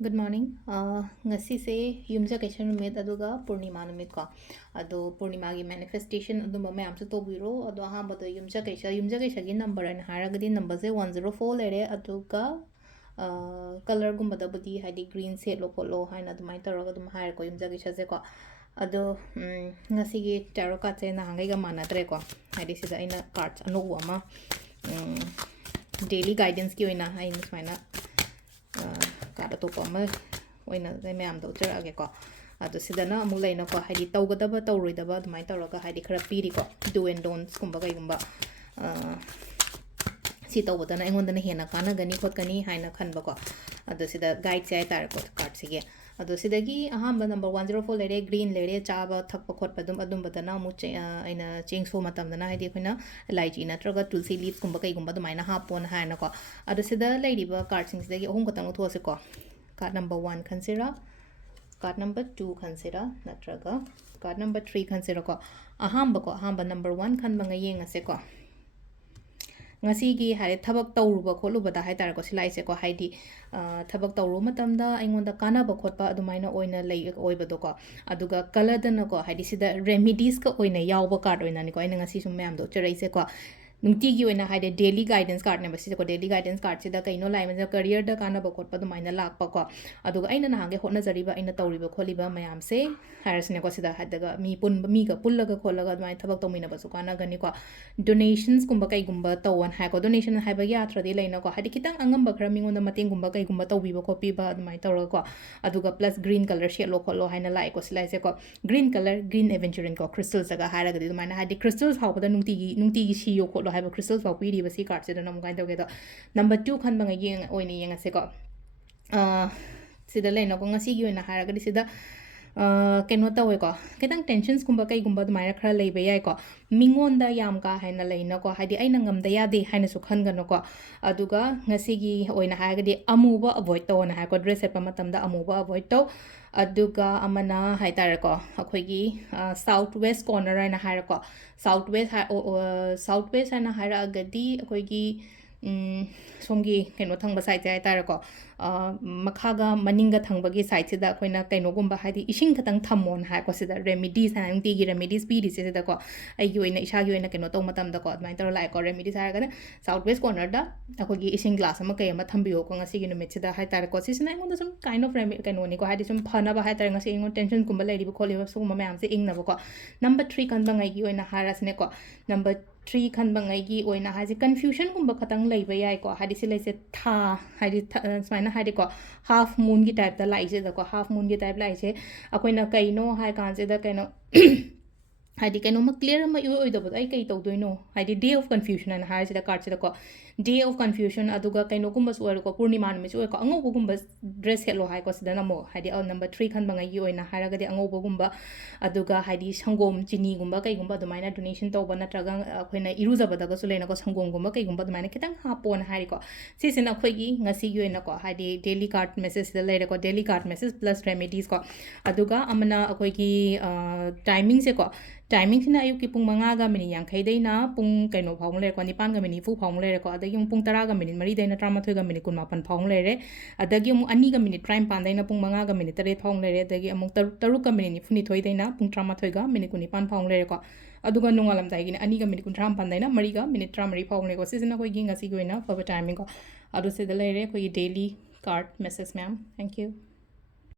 Good morning. Ngasi se yumjakation numit aduga Purnima numit ko. Ado Purnima gi manifestation adu mame amse to biro ado ahamba do yumjakation gi number and haragadi number se 104 lere aduga color gumba da budi hadi green se lo polo haina adu mai taraga dum hair ko yumjakation se ko. Ado ngasi gi tarot card se na hangai ga manatre ko. Hadi sida ina cards anu ama daily guidance ki oina haina smaina card ꯑꯇꯣꯞꯄ ꯑꯃ ꯑꯣꯏꯅ ꯃꯌꯥꯝꯗ ꯎꯠꯆꯔꯛꯑꯒꯦꯀꯣ ꯑꯗꯣ ꯁꯤꯗꯅ ꯑꯃꯨꯛ ꯂꯩꯅꯀꯣ ꯍꯥꯏꯗꯤ ꯇꯧꯒꯗꯕ ꯇꯧꯔꯣꯏꯗꯕ ꯑꯗꯨꯃꯥꯏꯅ ꯇꯧꯔꯒ ꯍꯥꯏꯗꯤ ꯈꯔ ꯄꯤꯔꯤꯀꯣ ꯗꯨ ꯑꯦꯟ ꯗꯣꯟꯁꯀꯨꯝꯕ ꯀꯩꯒꯨꯝꯕ ꯁꯤ ꯇꯧꯕꯗꯅ ꯑꯩꯉꯣꯟꯗꯅ ꯍꯦꯟꯅ ꯀꯥꯟꯅꯒꯅꯤ ꯈꯣꯠꯀꯅꯤ ꯍꯥꯏꯅ ꯈꯟꯕꯀꯣ ꯑꯗꯣ ꯁꯤꯗ ꯒꯥꯏꯗꯁꯦ ꯍꯥꯏꯇꯥꯔꯦꯀꯣ ꯀꯥꯔꯠꯁꯤꯒꯤ ꯑꯗꯣ ꯁꯤꯗꯒꯤ ꯑꯍꯥꯟꯕ ꯅꯝꯕꯔ 104 ꯂꯩꯔꯦ ꯒ꯭ꯔꯤꯟ ꯂꯩꯔꯦ ꯆꯥꯕ ꯊꯛꯄ ꯈꯣꯠꯄ ꯑꯗꯨꯝꯕꯗꯅ ꯑꯃꯨꯛ ꯑꯩꯅ ꯆꯦꯡ ꯁꯨ ꯃꯇꯝꯗꯅ ꯍꯥꯏꯗꯤ ꯑꯩꯈꯣꯏꯅ ꯏꯂꯥꯏꯆꯤ ꯅꯠꯇ꯭ꯔꯒ ꯇꯨꯜꯁꯤ ꯂꯤꯞꯁꯀꯨꯝꯕ ꯀꯩꯒꯨꯝꯕ ꯑꯗꯨꯃꯥꯏꯅ ꯍꯥꯞꯄꯣꯅ ꯍꯥꯏꯅꯀꯣ ꯑꯗꯣ ꯁꯤꯗ ꯂꯩꯔꯤꯕ ꯀꯥꯔꯠꯁꯤꯡꯁꯤꯗꯒꯤ ꯑꯍꯨꯝ ꯈꯛꯇꯪ ꯂꯧꯊꯣꯛꯑꯁꯤꯀꯣ ꯀꯥꯔꯠ ꯅꯝꯕꯔ 1 ꯈꯟꯁꯤꯔꯥ ꯀꯥꯔꯠ ꯅꯝꯕꯔ 2 ꯈꯟꯁꯤꯔꯥ ꯅꯠꯇ꯭ꯔꯒ ꯀꯥꯔꯠ ꯅꯝꯕꯔ 3 ꯈꯟꯁꯤꯔꯥꯀꯣ ꯑꯍꯥꯟꯕ ꯅꯝꯕꯔ 1 ꯈꯟꯕꯉ ꯌꯦꯡꯉꯁꯦꯀꯣ ꯉꯁꯤꯒꯤ ꯍꯥꯏꯗꯤ ꯊꯕꯛ ꯇꯧꯔꯨꯕ ꯈꯣꯠꯂꯨꯕꯗ ꯍꯥꯏꯇꯥꯔꯦꯀꯣ ꯁꯤ ꯂꯥꯛꯏꯁꯦꯀꯣ ꯍꯥꯏꯗꯤ ꯊꯕꯛ ꯇꯧꯔꯨꯕ ꯃꯇꯝꯗ ꯑꯩꯉꯣꯟꯗ ꯀꯥꯟꯅꯕ ꯈꯣꯠꯄ ꯑꯗꯨꯃꯥꯏꯅ ꯑꯣꯏꯅ ꯑꯣꯏꯕꯗꯣꯀꯣ ꯑꯗꯨꯒ ꯀꯂꯔꯗꯅꯀꯣ ꯍꯥꯏꯗꯤ ꯁꯤꯗ ꯔꯦꯃꯤꯗꯤꯁꯀ ꯑꯣꯏꯅ ꯌꯥꯎꯕ ꯀꯥꯔꯠ ꯑꯣꯏꯅꯅꯤꯀꯣ ꯑꯩꯅ ꯉꯁꯤ ꯁꯨꯝ ꯃꯌꯥꯝꯗ ꯎꯠꯆꯔꯛꯏꯁꯦꯀꯣ ꯅꯨꯡꯇꯤꯒꯤ ꯑꯣꯏꯅ ꯍꯥꯏꯗꯤ ꯗꯦꯂꯤ ꯒꯥꯏꯗꯦꯟꯁ ꯀꯥꯔꯠꯅꯦꯕ ꯁꯤꯁꯦꯀꯣ ꯗꯦꯂꯤ ꯒꯥꯏꯗꯦꯟꯁ ꯀꯥꯔꯠꯁꯤꯗ ꯀꯩꯅꯣ ꯂꯥꯛꯏꯕꯁꯤꯗ ꯀꯔꯤꯌꯔꯗ ꯀꯥꯟꯅꯕ ꯈꯣꯠꯄ ꯑꯗꯨꯃꯥꯏꯅ ꯂꯥꯛꯄꯀꯣ ꯑꯗꯨꯒ ꯑꯩꯅ ꯅꯍꯥꯟꯒꯩ ꯍꯣꯠꯅꯖꯔꯤꯕ ꯑꯩꯅ ꯇꯧꯔꯤꯕ ꯈꯣꯠꯂꯤꯕ ꯃꯌꯥꯝꯁꯦ ꯍꯥꯏꯔꯁꯤꯅꯦꯀꯣ ꯁꯤꯗ ꯍꯥꯏꯗꯒ ꯃꯤꯒ ꯄꯨꯜꯂꯒ ꯈꯣꯠꯂꯒ ꯑꯗꯨꯃꯥꯏꯅ ꯊꯕꯛ ꯇꯧꯃꯤꯟꯅꯕꯁꯨ ꯀꯥꯟꯅꯒꯅꯤꯀꯣ ꯗꯣꯅꯦꯁꯟꯁꯀꯨꯝꯕ ꯀꯩꯒꯨꯝꯕ ꯇꯧꯋꯅ ꯍꯥꯏꯀꯣ ꯗꯣꯅꯦꯁꯟ ꯍꯥꯏꯕꯒꯤ ꯑꯥꯊ꯭ꯔꯗꯤ ꯂꯩꯅꯀꯣ ꯍꯥꯏꯗꯤ ꯈꯤꯇꯪ ꯑꯉꯝꯕ ꯈꯔ ꯃꯤꯉꯣꯟꯗ ꯃꯇꯦꯡꯒꯨꯝꯕ ꯀꯩꯒꯨꯝꯕ ꯇꯧꯕꯤꯕ ꯈꯣꯠꯄꯤꯕ ꯑꯗꯨꯃꯥꯏꯅ ꯇꯧꯔꯒꯀꯣ ꯑꯗꯨꯒ ꯄ꯭ꯂꯁ ꯒ꯭ꯔꯤꯟ ꯀꯂꯔ ꯁꯦꯠꯂꯣ ꯈꯣꯠꯂꯣ ꯍꯥꯏꯅ ꯂꯥꯛꯑꯦꯀꯣ ꯁꯤ ꯂꯥꯛꯏꯁꯦꯀꯣ ꯒ꯭ꯔꯤꯟ ꯀꯂꯔ ꯒ꯭ꯔꯤꯟ ꯑꯦꯚꯦꯟꯆꯨꯔꯤꯟ ꯀꯣ ꯈ꯭ꯔꯤꯁꯇꯜꯁꯇꯒ ꯍꯥꯏꯔꯒꯗꯤ ꯑꯗꯨꯃꯥꯏꯅ ꯍꯥꯏꯗꯤ ꯈ꯭ꯔꯤꯁꯇꯜꯁ ꯐꯥꯎꯕꯗ ꯅꯨꯡꯇꯤꯒꯤ ꯁꯤꯌꯣ ꯈꯣꯠꯂꯣ ꯍꯥꯏꯕ ꯈ꯭ꯔꯤꯁꯇꯜꯁ ꯐꯥꯎ ꯄꯤꯔꯤꯕ ꯁꯤ ꯀꯥꯔꯠꯁꯤꯗꯅ ꯑꯃꯨꯛ ꯀꯃꯥꯏꯅ ꯇꯧꯒꯦꯗꯣ ꯅꯝꯕꯔ 2 ꯈꯟꯕꯉ ꯑꯣꯏꯅ ꯌꯦꯡꯉꯁꯦꯀꯣ ꯁꯤꯗ ꯂꯩꯅꯀꯣ ꯉꯁꯤꯒꯤ ꯑꯣꯏꯅ ꯍꯥꯏꯔꯒꯗꯤ ꯁꯤꯗ ꯀꯩꯅꯣ ꯇꯧꯋꯦꯀꯣ ꯈꯤꯇꯪ ꯇꯦꯟꯁꯟꯁꯀꯨꯝꯕ ꯀꯩꯒꯨꯝꯕ ꯑꯗꯨꯃꯥꯏꯅ ꯈꯔ ꯂꯩꯕ ꯌꯥꯏꯀꯣ ꯃꯤꯉꯣꯟꯗ ꯌꯥꯝ ꯀꯥ ꯍꯦꯟꯅ ꯂꯩꯅꯀꯣ ꯍꯥꯏꯗꯤ ꯑꯩꯅ ꯉꯝꯗ ꯌꯥꯗꯦ ꯍꯥꯏꯅꯁꯨ ꯈꯟꯒꯅꯨꯀꯣ ꯑꯗꯨꯒ ꯉꯁꯤꯒꯤ ꯑꯣꯏꯅ ꯍꯥꯏꯔꯒꯗꯤ ꯑꯃꯨꯕ ꯑꯚꯣꯏꯗ ꯇꯧꯑꯣꯅ ꯍꯥꯏꯀꯣ ꯗ꯭ꯔꯦꯁ ꯁꯦꯠꯄ ꯃꯇꯝꯗ ꯑꯃꯨꯕ ꯑꯚꯣꯏꯗ ꯇꯧ ꯑꯗꯨꯒ ꯑꯃꯅ ꯍꯥꯏꯇꯥꯔꯦꯀꯣ ꯑꯩꯈꯣꯏꯒꯤ ꯁꯥꯎꯠ ꯋꯦꯁ ꯀꯣꯔꯅꯔ ꯍꯥꯏꯅ ꯍꯥꯏꯔꯀꯣ ꯁꯥꯎꯠ ꯋꯦꯁ ꯍꯥꯏꯅ ꯍꯥꯏꯔꯛꯑꯒꯗꯤ ꯑꯩꯈꯣꯏꯒꯤ ꯁꯣꯝꯒꯤ ꯀꯩꯅꯣ ꯊꯪꯕ ꯁꯥꯏꯠꯁꯦ ꯍꯥꯏꯇꯥꯔꯦꯀꯣ ꯃꯈꯥꯒ ꯃꯅꯤꯡꯒ ꯊꯪꯕꯒꯤ ꯁꯥꯏꯠꯁꯤꯗ ꯑꯩꯈꯣꯏꯅ ꯀꯩꯅꯣꯒꯨꯝꯕ ꯍꯥꯏꯗꯤ ꯏꯁꯤꯡ ꯈꯛꯇꯪ ꯊꯝꯃꯣꯅ ꯍꯥꯏꯀꯣ ꯁꯤꯗ ꯔꯦꯃꯤꯗꯤꯁ ꯍꯥꯏꯅ ꯅꯨꯡꯇꯤꯒꯤ ꯔꯦꯃꯤꯗꯤꯁ ꯄꯤꯔꯤꯁꯦ ꯁꯤꯗꯀꯣ ꯑꯩꯒꯤ ꯑꯣꯏꯅ ꯏꯁꯥꯒꯤ ꯑꯣꯏꯅ ꯀꯩꯅꯣ ꯇꯧꯕ ꯃꯇꯝꯗꯀꯣ ꯑꯗꯨꯃꯥꯏꯅ ꯇꯧꯔ ꯂꯥꯛꯑꯦꯀꯣ ꯔꯦꯃꯤꯗꯤꯁ ꯍꯥꯏꯔꯒꯅ ꯁꯥꯎꯠ ꯋꯦꯁ ꯀꯣꯔꯅꯔꯗ ꯑꯩꯈꯣꯏꯒꯤ ꯏꯁꯤꯡ ꯒ꯭ꯂꯥꯁ ꯑꯃ ꯀꯩ ꯑꯃ ꯊꯝꯕꯤꯌꯣꯀꯣ ꯉꯁꯤꯒꯤ ꯅꯨꯃꯤꯠꯁꯤꯗ ꯍꯥꯏꯇꯥꯔꯦꯀꯣ ꯁꯤꯁꯤꯅ ꯑꯩꯉꯣꯟꯗ ꯁꯨꯝ ꯀꯥꯏꯟ ꯑꯣꯐ ꯀꯩꯅꯣꯅꯤꯀꯣ ꯍꯥꯏꯗꯤ ꯁꯨꯝ ꯐꯅꯕ ꯍꯥꯏꯇꯥꯔꯦ ꯉꯁꯤ ꯑꯩꯉꯣꯟꯗ ꯇꯦꯟꯁꯟꯒꯨꯝꯕ ꯂꯩꯔꯤꯕ ꯈꯣꯠꯂꯤꯕ ꯁꯤꯒꯨꯝꯕ ꯃꯌꯥꯝꯁꯦ ꯏꯪꯅꯕꯀꯣ ꯅꯝꯕꯔ 3 ꯈꯟꯕꯉꯩꯒꯤ ꯑꯣꯏꯅ ꯍꯥꯏꯔꯁꯤꯅꯦꯀꯣ ꯅꯝꯕꯔ 3 ꯈꯟꯕꯉꯩꯒꯤ ꯑꯣꯏꯅ ꯍꯥꯏꯁꯦ ꯀꯟꯐ꯭ꯌꯨಷꯟꯒꯨꯝꯕ ꯈꯇꯪ ꯂꯩꯕ ꯌꯥꯏꯀꯣ ꯍꯥꯏꯗꯤ ꯁꯤ ꯂꯩꯁꯦ ꯊꯥ ꯍꯥꯏꯗꯤ ꯁꯨꯃꯥꯏꯅ ꯍꯥꯏꯗꯤꯀꯣ ꯍꯥꯐ ꯃꯨꯟꯒꯤ ꯇꯥꯏꯞꯇ ꯂꯥꯛꯏꯁꯤꯗꯀꯣ ꯍꯥꯐ ꯃꯨꯟꯒꯤ ꯇꯥꯏꯞ ꯂꯥꯛꯏꯁꯦ ꯑꯩꯈꯣꯏꯅ ꯀꯩꯅꯣ ꯍꯥꯏ ꯀꯥꯟꯁꯤꯗ ꯀꯩꯅꯣ ꯍꯥꯏꯗꯤ ꯀꯩꯅꯣꯃ ꯀ꯭ꯂꯤꯌꯔ ꯑꯃ ꯏꯑꯣꯏ ꯑꯣꯏꯗꯕꯗꯣ ꯑꯩ ꯀꯩ ꯇꯧꯗꯣꯏꯅꯣ ꯍꯥꯏꯗꯤ ꯗꯦ ꯑꯣꯐ ꯀꯟꯐ꯭ꯌꯨಷꯟ ꯍꯥꯏꯅ ꯍꯥꯏꯔꯤꯁꯤꯗ ꯀꯥꯔꯠꯁꯤꯗꯀꯣ ꯗꯦ ꯑꯣꯐ ꯀꯟꯐ꯭ꯌꯨಷꯟ ꯑꯗꯨꯒ ꯀꯩꯅꯣꯒꯨꯝꯕꯁꯨ ꯑꯣꯏꯔꯦꯀꯣ ꯄꯨꯔꯅꯤꯃꯥ ꯅꯨꯃꯤꯠꯁꯨ ꯑꯣꯏꯀꯣ ꯑꯉꯧꯕꯒꯨꯝꯕ ꯗ꯭ꯔꯦꯁ ꯁꯦꯠꯂꯣ ꯍꯥꯏꯀꯣ ꯁꯤꯗꯅ ꯑꯃꯨꯛ ꯍꯥꯏꯗꯤ ꯅꯝꯕꯔ 3 ꯈꯟꯕꯉꯩꯒꯤ ꯑꯣꯏꯅ ꯍꯥꯏꯔꯒꯗꯤ ꯑꯉꯧꯕꯒꯨꯝꯕ ꯑꯗꯨꯒ ꯍꯥꯏꯗꯤ ꯁꯪꯒꯣꯝ ꯆꯤꯅꯤꯒꯨꯝꯕ ꯀꯩꯒꯨꯝꯕ ꯑꯗꯨꯃꯥꯏꯅ ꯗꯣꯅꯦꯁꯟ ꯇꯧꯕ ꯅꯠꯇ꯭ꯔꯒ ꯑꯩꯈꯣꯏꯅ ꯏꯔꯨꯖꯕꯗꯒꯁꯨ ꯂꯩꯅꯀꯣ ꯁꯪꯒꯣꯝꯒꯨꯝꯕ ꯀꯩꯒꯨꯝꯕ ꯑꯗꯨꯃꯥꯏꯅ ꯈꯤꯇꯪ ꯍꯥꯞꯄꯣꯅ ꯍꯥꯏꯔꯤꯀꯣ ꯁꯤꯁꯤꯅ ꯑꯩꯈꯣꯏꯒꯤ ꯉꯁꯤꯒꯤ ꯑꯣꯏꯅꯀꯣ ꯍꯥꯏꯗꯤ ꯗꯦꯂꯤ ꯀꯥꯔꯠ ꯃꯦꯁꯦꯖꯁꯤꯗ ꯂꯩꯔꯦꯀꯣ ꯗꯦꯂꯤ ꯀꯥꯔꯠ ꯃꯦꯁꯦꯖ ꯄ꯭ꯂꯁ ꯔꯦꯃꯤꯗꯤꯁ ꯀꯣ ꯑꯗꯨꯒ ꯑꯃꯅ ꯑꯩꯈꯣꯏꯒꯤ ꯇꯥꯏꯃꯤꯡꯁꯦꯀꯣ ꯇꯥꯏꯃꯤꯡꯁꯤꯅ ꯑꯌꯨꯛꯀꯤ ꯄꯨꯡ 5ꯒ ꯃꯤꯅꯤꯠ 50ꯗꯩꯅ ꯄꯨꯡ ꯀꯩꯅꯣ ꯐꯥꯎꯕ ꯂꯩꯔꯦꯀꯣ 9ꯒ ꯃꯤꯅꯤꯠ 4 ꯐꯥꯎꯕ ꯂꯩꯔꯦꯀꯣ ꯑꯗꯒꯤ ꯑꯃꯨꯛ ꯄꯨꯡ 10ꯒ ꯃꯤꯅꯤꯠ 4ꯗꯩꯅ 13ꯒ ꯃꯤꯅꯤꯠ 24 ꯐꯥꯎꯕ ꯂꯩꯔꯦ ꯑꯗꯒꯤ ꯑꯃꯨꯛ 2ꯒ ꯃꯤꯅꯤꯠ 15ꯗꯩꯅ ꯄꯨꯡ 5ꯒ ꯃꯤꯅꯤꯠ 9 ꯐꯥꯎꯕ ꯂꯩꯔꯦ ꯑꯗꯒꯤ ꯑꯃꯨꯛ 6ꯒ ꯃꯤꯅꯤꯠ 92ꯗꯩꯅ ꯄꯨꯡ 13ꯒ ꯃꯤꯅꯤꯠ 19 ꯐꯥꯎꯕ ꯂꯩꯔꯦꯀꯣ ꯑꯗꯨꯒ ꯅꯣꯡꯉꯥꯜꯂꯝꯗꯥꯏꯒꯤꯅ 2ꯒ ꯃꯤꯅꯤꯠ 38ꯗꯩꯅ 4ꯒ ꯃꯤꯅꯤꯠ 13 ꯐꯥꯎꯕ ꯂꯩꯀꯣ ꯁꯤꯁꯤꯅ ꯑꯩꯈꯣꯏꯒꯤ ꯉꯁꯤꯒꯤ ꯑꯣꯏꯅ ꯐꯕ ꯇꯥꯏꯃꯤꯡꯀꯣ ꯑꯗꯨ ꯁꯤꯗ ꯂꯩꯔꯦ ꯑꯩꯈꯣꯏꯒꯤ ꯗꯦꯂꯤ ꯀꯥꯔꯠ ꯃꯦꯁꯦꯖ ꯃꯌꯥꯝ ꯊꯦꯡꯛ ꯌꯨ